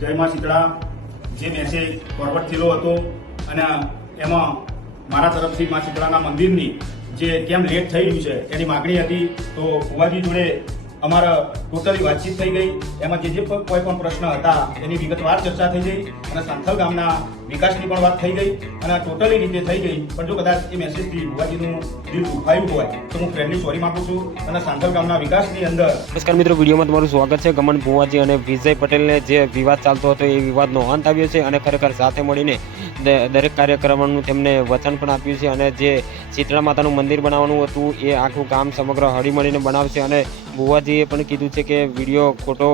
જય માં શીતળા જે મેસેજ ફોરવર્ડ થયેલો હતો અને એમાં મારા તરફથી માં શીતળાના મંદિરની જે કેમ લેટ થઈ રહ્યું છે એની માગણી હતી. તો ભુવાજી જોડે અમારા ટોટલી વાતચીત થઈ ગઈ. એમાં જે કોઈ પણ પ્રશ્ન હતા એની વિગતવાર ચર્ચા થઈ ગઈ અને સાંથલ ગામના વિકાસની પણ વાત થઈ ગઈ અને ટોટલી રીતે થઈ ગઈ. પણ જો કદાચ એ મેસેજથી ભુવાજીનું દિલ દુખાયું હોય તો હું ફ્રેન્ડલી સોરી માગું છું અને સાંથલ ગામના વિકાસની અંદર. નમસ્કાર મિત્રો, વિડીયોમાં તમારું સ્વાગત છે. ગમન ભુવાજી અને વિજય પટેલને જે વિવાદ ચાલતો હતો એ વિવાદનો અંત આવ્યો છે અને ખરેખર સાથે મળીને દરેક કાર્યક્રમનું તેમને વચન પણ આપ્યું છે અને જે શીતળા માતાનું મંદિર બનાવવાનું હતું એ આખું ગામ સમગ્ર હળીમળીને બનાવશે. અને ભુવાજીએ પણ કીધું છે કે વિડીયો ખોટો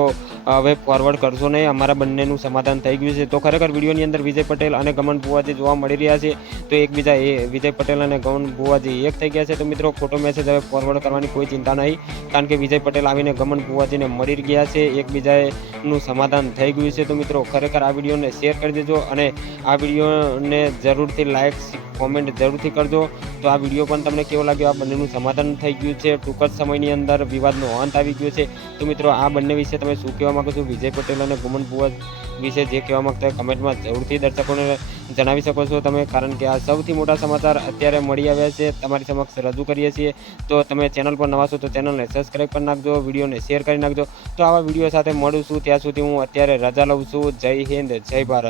હવે ફોરવર્ડ કરશો નહીં, અમારા બંનેનું સમાધાન થઈ ગયું છે. તો ખરેખર વિડીયોની અંદર વિજય પટેલ અને ગમન ભુવાજી જોવા મળી રહ્યા છે. તો એકબીજા વિજય પટેલ અને ગમન ભુવાજી એક થઈ ગયા છે. તો મિત્રો ખોટો મેસેજ હવે ફોરવર્ડ કરવાની કોઈ ચિંતા નહીં, કારણ કે વિજય પટેલ આવીને ગમન ભુવાજીને મળી ગયા છે, એકબીજાનું સમાધાન થઈ ગયું છે. તો મિત્રો ખરેખર આ વિડીયોને શેર કરી દેજો અને આ વિડીયોને જરૂરથી લાઇક કોમેન્ટ જરૂરથી કરજો. તો આ વિડીયો પણ તમને કેવો લાગ્યો? આ બંનેનું સમાધાન થઈ ગયું છે, ટૂંક જ સમયની અંદર વિવાદનો અંત આવી ગયો છે. તો મિત્રો આ બંને વિશે તમે શું કહેવા માંગો છો? વિજય પટેલ અને ગમન ભુવાજી વિશે જે કહેવા માંગતા હોય કમેન્ટમાં જરૂરથી દર્શકોને જણાવી શકો છો તમે, કારણ કે આ સૌથી મોટા સમાચાર અત્યારે મળી આવ્યા છે, તમારી સમક્ષ રજૂ કરીએ છીએ. તો તમે ચેનલ પર નવા છો તો ચેનલને સબસ્ક્રાઈબ કરી નાખજો, વિડીયોને શેર કરી નાખજો. તો આવા વિડીયો સાથે મળું છું, ત્યાં સુધી હું અત્યારે રજા લઉં છું. જય હિન્દ, જય ભારત.